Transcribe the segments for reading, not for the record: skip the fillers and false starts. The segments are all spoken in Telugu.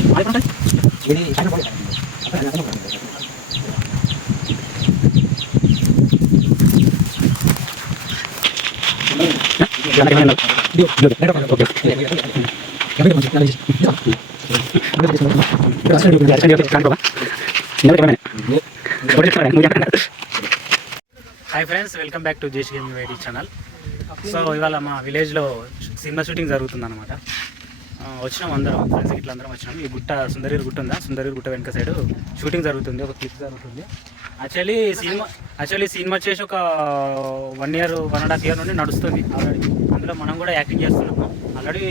Hi friends, welcome back to Jesh gaming YT channel. So ఇవాళ మా విలేజ్లో సినిమా షూటింగ్ జరుగుతుంది అనమాట. వచ్చినాం అందరం ఫ్రెండ్స్ ఇట్లా అందరం వచ్చినాం. ఈ గుట్ట సుందరీర్ గుట్ట ఉందా, సుందరీర్ గుట్ట వెనక సైడ్ షూటింగ్ జరుగుతుంది, ఒక క్లిప్ జరుగుతుంది. యాక్చువల్లీ సినిమా వచ్చేసి ఒక 1 year 1.5 year నుండి నడుస్తుంది ఆల్రెడీ. అందులో మనం కూడా యాక్టింగ్ చేస్తున్నాము. ఆల్రెడీ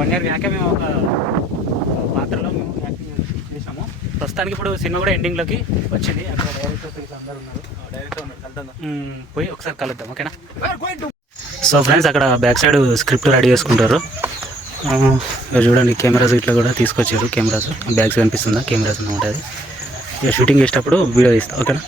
1 year బ్యాకే మేము ఒక పాత్రలో మేము యాక్టింగ్ చేసాము. ప్రస్తుతానికి ఇప్పుడు సినిమా కూడా ఎండింగ్లోకి వచ్చింది. అక్కడ డైరెక్టర్ ఇట్లా అందరూ ఉన్నారు. పోయి ఒకసారి కలుద్దాం, ఓకేనా? సో ఫ్రెండ్స్, అక్కడ బ్యాక్ సైడ్ స్క్రిప్ట్ రెడీ చేసుకుంటారు. చూడండి, కెమెరాస్ ఇట్లా కూడా తీసుకొచ్చారు. కెమెరాస్ బ్యాగ్స్ కనిపిస్తుందా, కెమెరాస్ అన్నమాట. అది ఇక షూటింగ్ చేసేటప్పుడు వీడియో తీస్తా, ఓకేనా?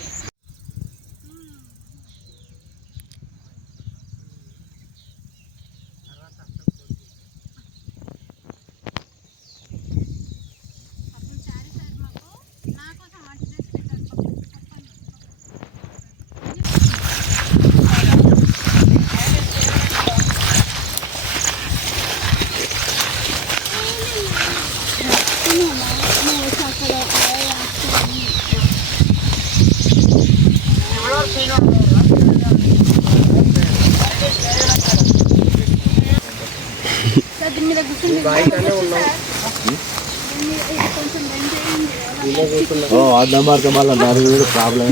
ప్రాబ్లం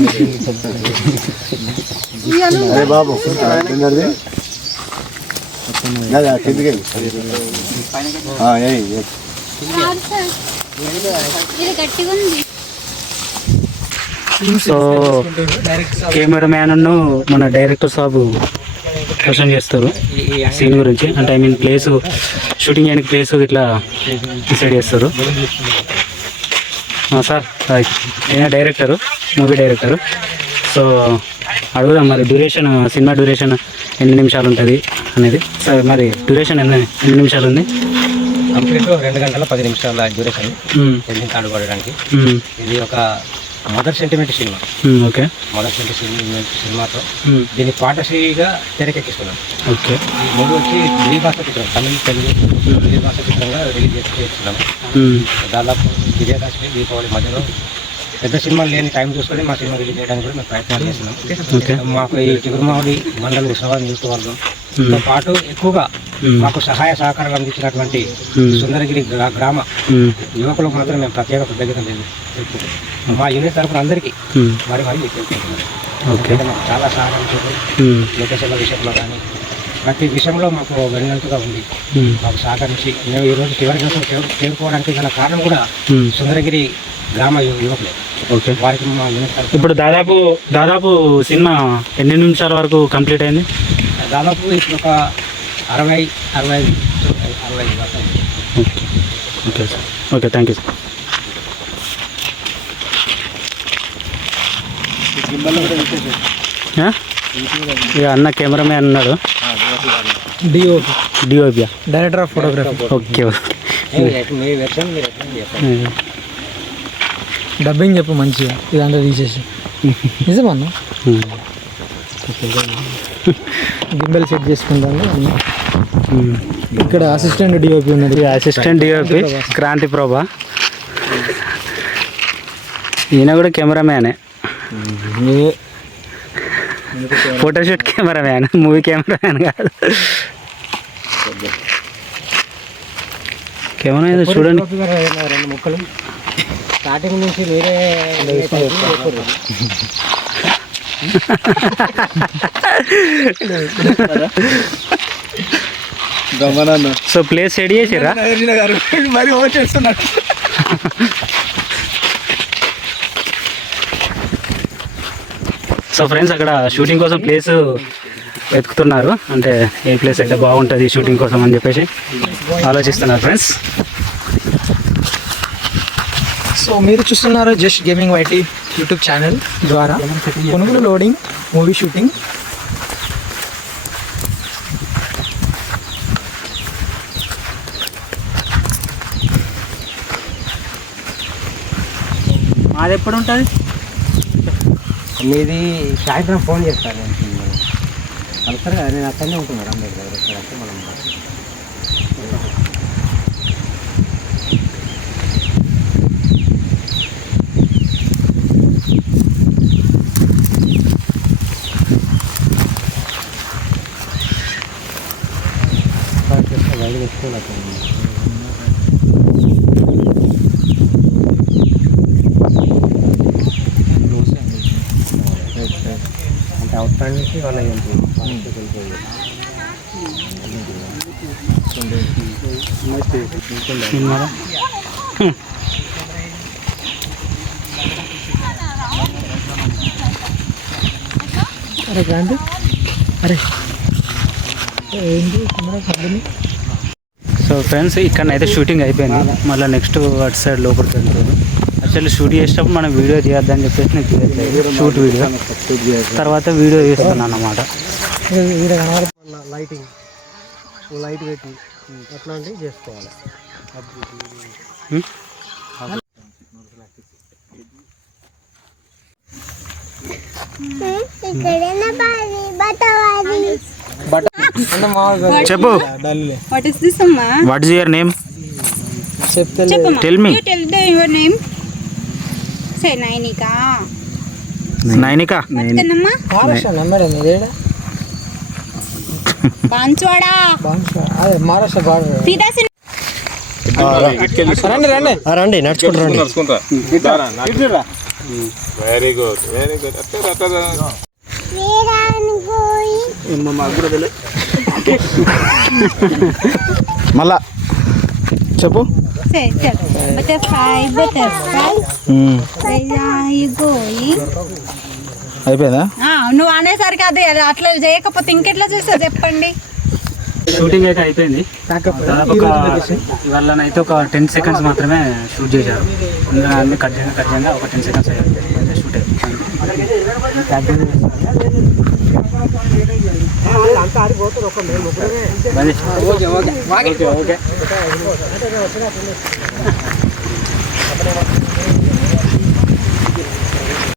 అరే బాబు సో కెమెరామ్యాన్ మన డైరెక్టర్ సాబు క్వశ్చన్ చేస్తారు సీన్ గురించి. అంటే ఐ మీన్ ప్లేస్, షూటింగ్ చేయడానికి ప్లేస్ ఇట్లా డిసైడ్ చేస్తారు. Sir director, movie director. So అడుగుదాం మరి డ్యూరేషన్, సినిమా డ్యూరేషన్ ఎన్ని నిమిషాలు ఉంటుంది అనేది. సార్ మరి డ్యూరేషన్ ఎన్ని నిమిషాలు ఉంది? కంప్లీట్ 2 గంటల 10 నిమిషాల డ్యూరేషన్ ఎండింగ్ ఆడుకోవడానికి. ఇది ఒక mother sentiment cinema. Okay, mother sentiment సినిమాతో దీన్ని పాటశ్రీగా తెరకెక్కిస్తున్నాం. ఓకే, ఈ మూడు వచ్చి ద్విభాష చిత్రం, తమిళ తెలుగు ద్విభాష చిత్రంగా రిలీజ్ చేస్తున్నాము. దాదాపు విజయదశమి దీపావళి మధ్యలో పెద్ద సినిమాలు లేని టైం చూసుకొని మా సినిమా రిలీజ్ చేయడానికి కూడా మేము ప్రయత్నాలు చేస్తున్నాం. మాకు ఈ చిగురుమావడి మండల విశ్వవాద నియోజకవర్గంతో పాటు ఎక్కువగా మాకు సహాయ సహకారాలు అందించినటువంటి సుందరగిరి గ్రామ యువకులకు మాత్రం మేము ప్రత్యేక కృతజ్ఞతలు తెలుపుకుంటాం. మా యూనిట్ తరఫున అందరికీ మరి తెలుపుకుంటున్నాం. మాకు చాలా సహాయం లొకేషన్ల విషయంలో కానీ ప్రతి విషయంలో మాకు వెన్నెంతగా ఉంది. మాకు సహకరించి మేము ఈరోజు చివరి కోసం చేరుకోవడానికి గల కారణం కూడా సుందరగిరి గ్రామ యువకులే. ఓకే, వారికి మా యూనిట్ తరఫున ఇప్పుడు దాదాపు సినిమా ఎన్ని నిమిషాల వరకు కంప్లీట్ అయింది? దాదాపు ఇప్పుడు ఒక 60-65. Okay sir, okay, thank you sir. ఇక అన్న కెమెరామ్యాన్ అన్నాడు, DOP director of photography. Okay, dubbing చెప్పు మంచిగా, ఇదంతా తీసేసి. నిజమన్నా గింబెల్ సెట్ చేసుకుంటాను. ఇక్కడ అసిస్టెంట్ డిఓపి ఉన్నది. అసిస్టెంట్ డిఓపి క్రాంతి ప్రభా. ఈయన కూడా కెమెరామ్యానే, ఫోటోషూట్ కెమెరామ్యాన్, మూవీ కెమెరామ్యాన్ కాదు. కెమెరా ఏదో చూడండి. 2 ముక్కలు స్టార్టింగ్ నుంచి మీరే సో ప్లేస్ సెట్ చేసిరా మరి ఓవర్ చేస్తున్నారు. సో ఫ్రెండ్స్, అక్కడ షూటింగ్ కోసం ప్లేస్ వెతుకుతున్నారు. అంటే ఏ ప్లేస్ అయితే బాగుంటుంది షూటింగ్ కోసం అని చెప్పేసి ఆలోచిస్తున్నారు ఫ్రెండ్స్. సో మీరు చూస్తున్నారు just gaming YT YouTube channel ద్వారా కొనుగోలు, లోడింగ్, మూవీ షూటింగ్. మాది ఎప్పుడు ఉంటుంది? మీది సాయంత్రం ఫోన్ చేస్తాను కలుస్తారు కదా, నేను అక్కడనే ఉంటున్నాను మీరు దగ్గర అంటే మనం బయట తెచ్చుకోవాలి. అంటే అవుట్ నుంచి వాళ్ళ అరే గాంధీ అరే ఏంటి కంపెనీ. సో ఫ్రెండ్స్ ఇక్కడనైతే షూటింగ్ అయిపోయింది. మళ్ళీ నెక్స్ట్ అటు సైడ్ లోపలికి వెళ్తారు. యాక్చువల్లీ షూట్ చేసేటప్పుడు మనం వీడియో తీయద్దని చెప్పేసి నేను తీయట్లేదు, షూట్ వీడియో తర్వాత వీడియో తీస్తున్నాను అన్నమాట. లైటింగ్ లైట్ పెట్టి అట్లాంటివి చేసుకోవాలి. చెప్పు. What is this, Amma? What is your name? Cheppama. Tell me. You tell your name. Say Nainika. Nainika. What's the number? Maharashtra number ఏంది? Banchwada. అదే మహారాష్ట్ర బార్డర్. Sita sin. రండి రండి రండి నడుచుకుంటా వెరీ గుడ్ వెరీ గుడ్. మళ్ళా చెప్పు. Say, tell. Butterfly, butterfly. Where are you going? అయిపోయిందా? నువ్వు అనేసరికి అది అట్లా చేయకపోతే ఇంకెట్లా చేస్తావు చెప్పండి. షూటింగ్ అయితే అయిపోయింది. దాదాపు ఇవాళనైతే ఒక 10 seconds మాత్రమే షూట్ చేశారు. అందులో అన్ని కట్ చేయంగా ఒక 10 seconds షూట్ అయిపోయింది.